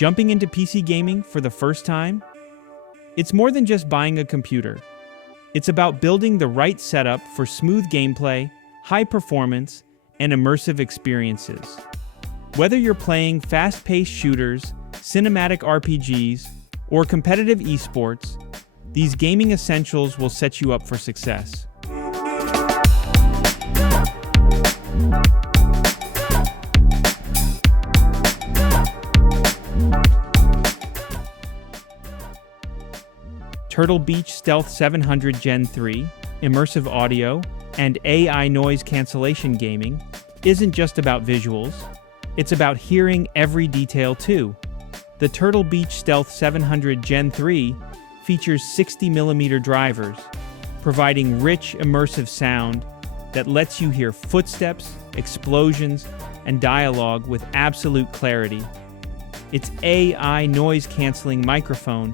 Jumping into PC gaming for the first time? It's more than just buying a computer. It's about building the right setup for smooth gameplay, high performance, and immersive experiences. Whether you're playing fast-paced shooters, cinematic RPGs, or competitive esports, these gaming essentials will set you up for success. Turtle Beach Stealth 700 Gen 3, immersive audio, and AI noise cancellation gaming isn't just about visuals, it's about hearing every detail too. The Turtle Beach Stealth 700 Gen 3 features 60mm drivers, providing rich immersive sound that lets you hear footsteps, explosions, and dialogue with absolute clarity. Its AI noise-canceling microphone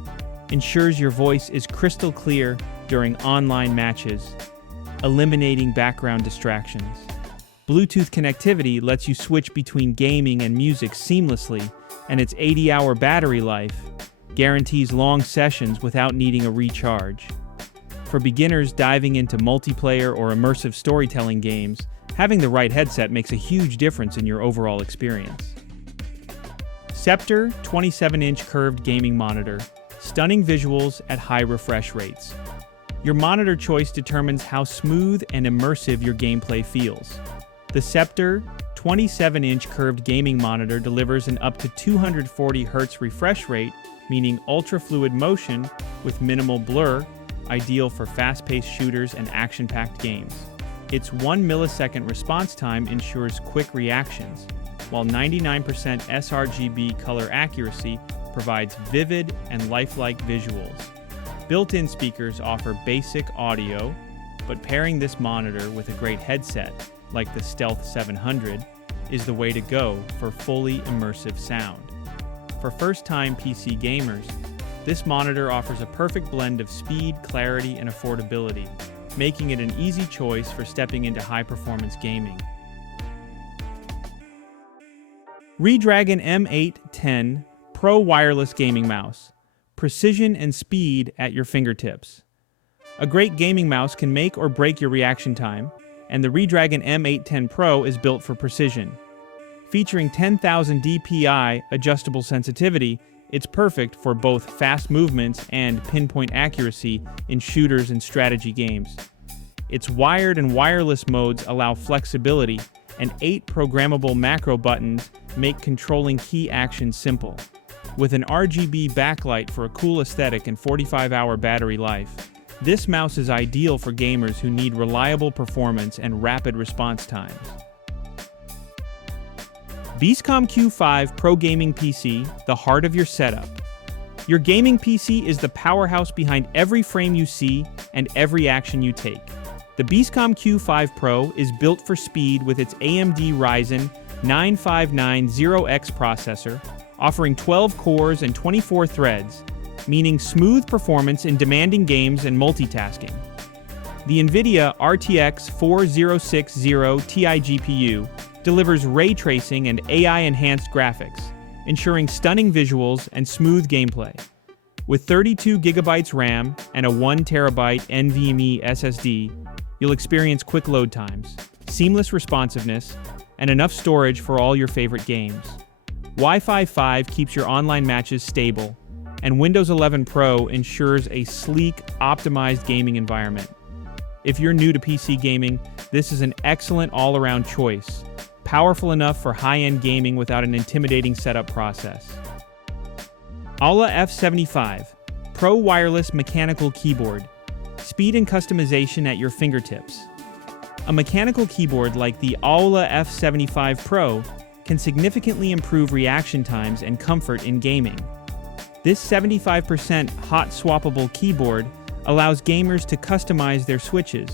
ensures your voice is crystal clear during online matches, eliminating background distractions. Bluetooth connectivity lets you switch between gaming and music seamlessly, and its 80-hour battery life guarantees long sessions without needing a recharge. For beginners diving into multiplayer or immersive storytelling games, having the right headset makes a huge difference in your overall experience. Scepter 27-inch curved gaming monitor. Stunning visuals at high refresh rates. Your monitor choice determines how smooth and immersive your gameplay feels. The Scepter 27-inch curved gaming monitor delivers an up to 240 Hz refresh rate, meaning ultra-fluid motion with minimal blur, ideal for fast-paced shooters and action-packed games. Its 1 millisecond response time ensures quick reactions, while 99% sRGB color accuracy provides vivid and lifelike visuals. Built-in speakers offer basic audio, but pairing this monitor with a great headset, like the Stealth 700, is the way to go for fully immersive sound. For first-time PC gamers, this monitor offers a perfect blend of speed, clarity, and affordability, making it an easy choice for stepping into high-performance gaming. Redragon M810 Pro Wireless Gaming Mouse. Precision and speed at your fingertips. A great gaming mouse can make or break your reaction time, and the Redragon M810 Pro is built for precision. Featuring 10,000 dpi adjustable sensitivity, it's perfect for both fast movements and pinpoint accuracy in shooters and strategy games. Its wired and wireless modes allow flexibility, and 8 programmable macro buttons make controlling key actions simple. With an RGB backlight for a cool aesthetic and 45-hour battery life, this mouse is ideal for gamers who need reliable performance and rapid response times. Beastcom Q5 Pro Gaming PC, the heart of your setup. Your gaming PC is the powerhouse behind every frame you see and every action you take. The Beastcom Q5 Pro is built for speed with its AMD Ryzen 9590X processor, offering 12 cores and 24 threads, meaning smooth performance in demanding games and multitasking. The NVIDIA RTX 4060 Ti GPU delivers ray tracing and AI-enhanced graphics, ensuring stunning visuals and smooth gameplay. With 32 GB RAM and a 1 TB NVMe SSD, you'll experience quick load times, seamless responsiveness, and enough storage for all your favorite games. Wi-Fi 5 keeps your online matches stable, and Windows 11 Pro ensures a sleek, optimized gaming environment. If you're new to PC gaming, this is an excellent all-around choice, powerful enough for high-end gaming without an intimidating setup process. Aula F75 Pro Wireless Mechanical Keyboard. Speed and customization at your fingertips. A mechanical keyboard like the Aula F75 Pro can significantly improve reaction times and comfort in gaming. This 75% hot swappable keyboard allows gamers to customize their switches,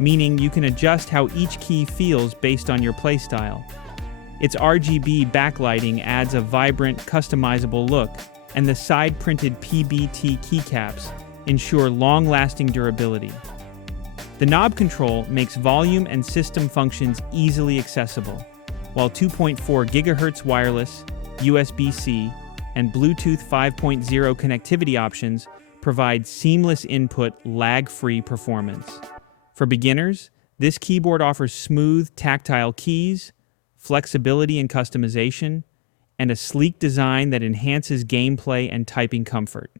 meaning you can adjust how each key feels based on your playstyle. Its RGB backlighting adds a vibrant, customizable look, and the side-printed PBT keycaps ensure long-lasting durability. The knob control makes volume and system functions easily accessible, while 2.4 GHz wireless, USB-C, and Bluetooth 5.0 connectivity options provide seamless input, lag-free performance. For beginners, this keyboard offers smooth, tactile keys, flexibility and customization, and a sleek design that enhances gameplay and typing comfort.